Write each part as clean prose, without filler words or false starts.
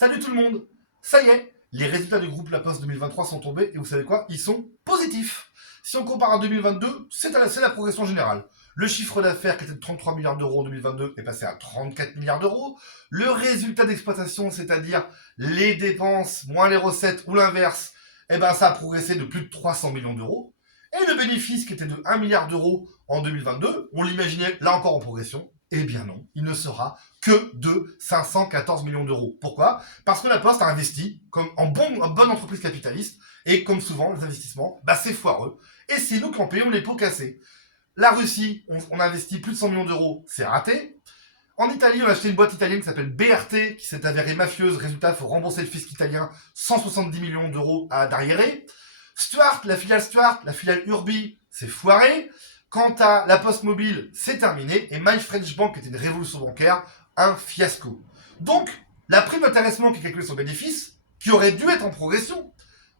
Salut tout le monde. Ça y est, les résultats du groupe La Poste 2023 sont tombés et vous savez quoi? Ils sont positifs. Si on compare à 2022, c'est la progression générale. Le chiffre d'affaires qui était de 33 milliards d'euros en 2022 est passé à 34 milliards d'euros. Le résultat d'exploitation, c'est-à-dire les dépenses moins les recettes ou l'inverse, ça a progressé de plus de 300 millions d'euros. Et le bénéfice qui était de 1 milliard d'euros en 2022, on l'imaginait là encore en progression. Eh bien non, il ne sera que de 514 millions d'euros. Pourquoi? Parce que la Poste a investi comme en bonne entreprise capitaliste, et comme souvent, les investissements, c'est foireux. Et c'est nous qui en payons les pots cassés. La Russie, on a investi plus de 100 millions d'euros, c'est raté. En Italie, on a acheté une boîte italienne qui s'appelle BRT, qui s'est avérée mafieuse. Résultat, il faut rembourser le fisc italien, 170 millions d'euros à d'arriéré. Stuart, la filiale Urbi, c'est foiré. Quant à la Poste Mobile, c'est terminé. Et My French Bank, qui était une révolution bancaire, un fiasco. Donc, la prime d'intéressement qui est calculée sur le bénéfice, qui aurait dû être en progression,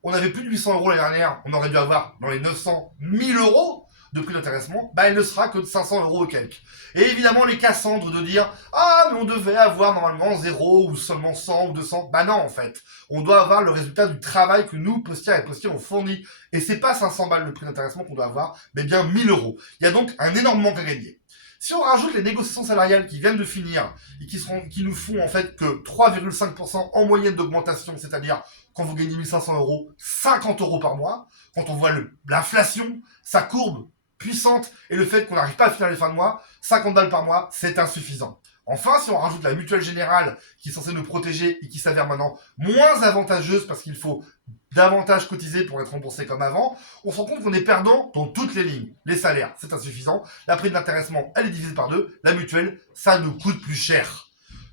on avait plus de 800 euros l'année dernière, on aurait dû avoir dans les 900 1000 euros de prix d'intéressement, elle ne sera que de 500 euros et quelques. Et évidemment, les Cassandres de dire « Ah, mais on devait avoir normalement 0 ou seulement 100 ou 200 ». Non, en fait. On doit avoir le résultat du travail que nous, postières et postiers, on fournit. Et c'est pas 500 balles le prix d'intéressement qu'on doit avoir, mais bien 1000 euros. Il y a donc un énorme manque à gagner. Si on rajoute les négociations salariales qui viennent de finir et qui nous font en fait que 3,5% en moyenne d'augmentation, c'est-à-dire quand vous gagnez 1500 euros, 50 euros par mois, quand on voit l'inflation, sa courbe puissante et le fait qu'on n'arrive pas à finir les fins de mois, 50 balles par mois, c'est insuffisant. Enfin, si on rajoute la mutuelle générale qui est censée nous protéger et qui s'avère maintenant moins avantageuse parce qu'il faut davantage cotiser pour être remboursé comme avant, on se rend compte qu'on est perdant dans toutes les lignes. Les salaires, c'est insuffisant. La prime d'intéressement, elle est divisée par 2. La mutuelle, ça nous coûte plus cher.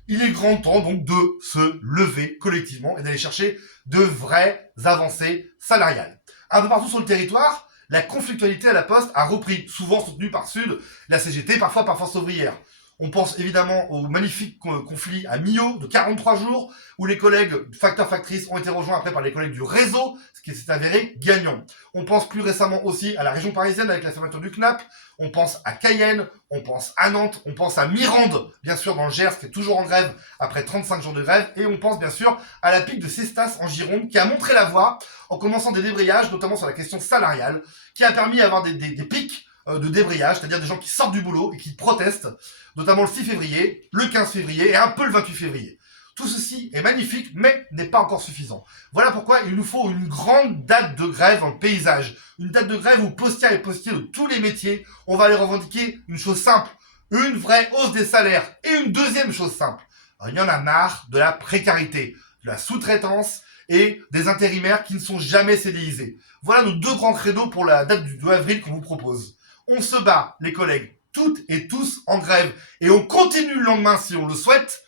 Il est grand temps donc de se lever collectivement et d'aller chercher de vraies avancées salariales. Un peu partout sur le territoire, la conflictualité à la Poste a repris, souvent soutenue par Sud, la CGT, parfois par Force ouvrière. On pense évidemment au magnifique conflit à Millau de 43 jours, où les collègues facteurs-factrices ont été rejoints après par les collègues du réseau, ce qui s'est avéré gagnant. On pense plus récemment aussi à la région parisienne avec la fermeture du CNAP, on pense à Cayenne, on pense à Nantes, on pense à Mirande, bien sûr dans le Gers, qui est toujours en grève après 35 jours de grève, et on pense bien sûr à la pique de Cestas en Gironde, qui a montré la voie en commençant des débrayages, notamment sur la question salariale, qui a permis d'avoir des pics de débrayage, c'est-à-dire des gens qui sortent du boulot et qui protestent, notamment le 6 février, le 15 février et un peu le 28 février. Tout ceci est magnifique, mais n'est pas encore suffisant. Voilà pourquoi il nous faut une grande date de grève dans le paysage. Une date de grève où postières et postiers de tous les métiers, on va aller revendiquer une chose simple, une vraie hausse des salaires. Et une deuxième chose simple, il y en a marre de la précarité, de la sous-traitance et des intérimaires qui ne sont jamais CDIsés. Voilà nos deux grands credos pour la date du 2 avril qu'on vous propose. On se bat, les collègues, toutes et tous en grève, et on continue le lendemain, si on le souhaite,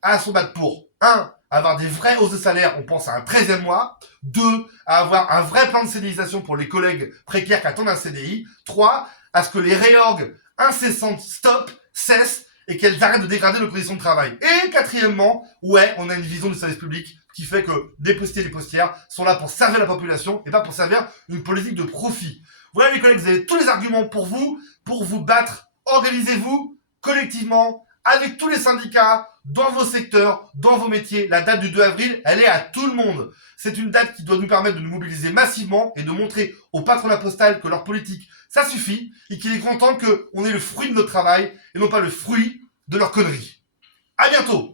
à se battre pour 1. Avoir des vraies hausses de salaire, on pense à un 13e mois. 2. À avoir un vrai plan de CDIsation pour les collègues précaires qui attendent un CDI. 3. À ce que les réorgues incessantes cessent et qu'elles arrêtent de dégrader nos conditions de travail. Et 4e, on a une vision du service public qui fait que les postiers et les postières sont là pour servir la population et pas pour servir une politique de profit. Voilà les collègues, vous avez tous les arguments pour vous battre. Organisez-vous collectivement, avec tous les syndicats, dans vos secteurs, dans vos métiers. La date du 2 avril, elle est à tout le monde. C'est une date qui doit nous permettre de nous mobiliser massivement et de montrer au patronat postal que leur politique, ça suffit, et qu'il est grand temps qu'on ait le fruit de notre travail et non pas le fruit de leur connerie. À bientôt!